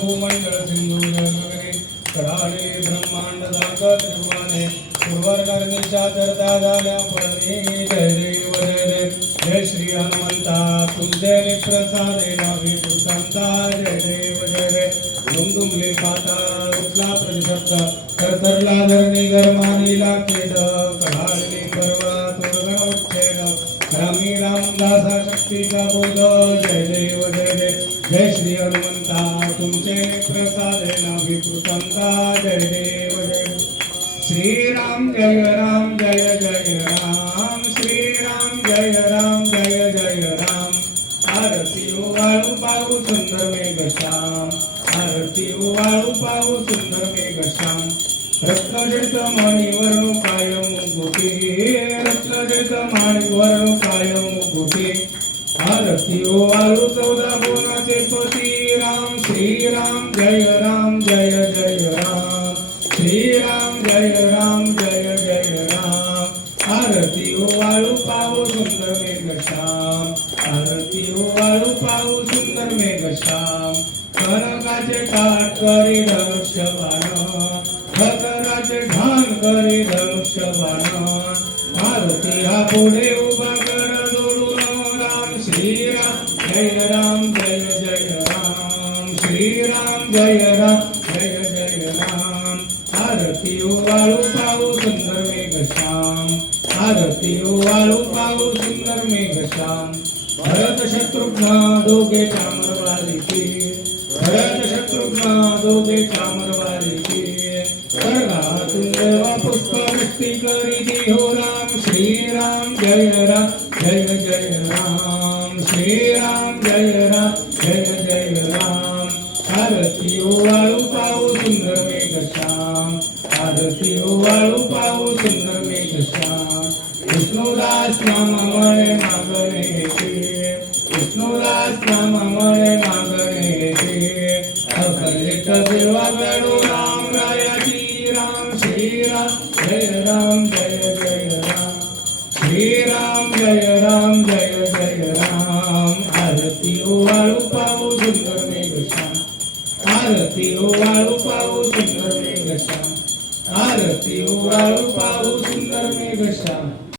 भूमंडळ सिंधू जगगगने कडाळे ब्रह्मांड दाता त्रिभुवने पूर्वर्गर्णीच्या चरता झाल्या पळणे जय देव जय देव जय श्री हनुमंता तुमचे प्रसादे नावी पुरतांता जय देव जय देव दुमदुमले पाता उठला प्रतिशब्द थरथरला धरणी गरमानी लागतेद कडाळली पर्वत उर्गण उच्छेद रामी रामदासा शक्तीचा बोध जय देव जय देव जय श्री हनुमंता तुमचे प्रसादे नावी पुरतांता जय देव जय देव श्रीराम जय राम जय जय राम श्रीराम जय राम जय जय राम आरती वाळू पाहू सुंदर मेघश्याम आरती वाळू पाहू सुंदर मेघश्याम रत्नजडित मणिवर्णु कायम मुकुटे रत्नजडित मणिवर्णु कायम मुकुटे आरती वाळू 14 भुवनाचे पती राम श्रीराम जय राम जय जय राम श्रीराम जय राम जय जय राम आरती वाळू पाहू सुंदर मेघश्याम आरती वाळू पाहू सुंदर मेघश्याम कनकाचे काठ करी धनुष्यबाण खतराचे ढान करी धनुष्यबाण मारुती हा पुढे उभा कर जोडून राम श्रीराम जय राम जय जय राम श्रीराम जय राम जय जय राम आरती वाळू पाहू सुंदर मेघश्याम आरती वाळू पाहू सुंदर मेघश्याम भरत शत्रुघ्न दोघे चामरवालीचे भरत शत्रुघ्न दोघे चामरवालीचे स्वर्गातून देवा पुष्पवृष्टी करी हो राम श्रीराम जय राम जय जय राम श्रीराम जय राम जय जय राम आरती वाळू पाहू सुंदर मेघश्याम आरती वाळू पाहू सुंदर मेघश्याम विष्णुदास नाम मळे मागणे विष्णुदास नाम मळे मागणे अखंडित देवा कडू राम रायाची राम श्रीराम जय राम जय जय राम श्रीराम जय राम जय जय राम आरती वाळू पाहू सुंदर मेघश्याम आरती वाळू पाहू सुंदर मेघश्याम आरती वाळू पाहू सुंदर मेघश्याम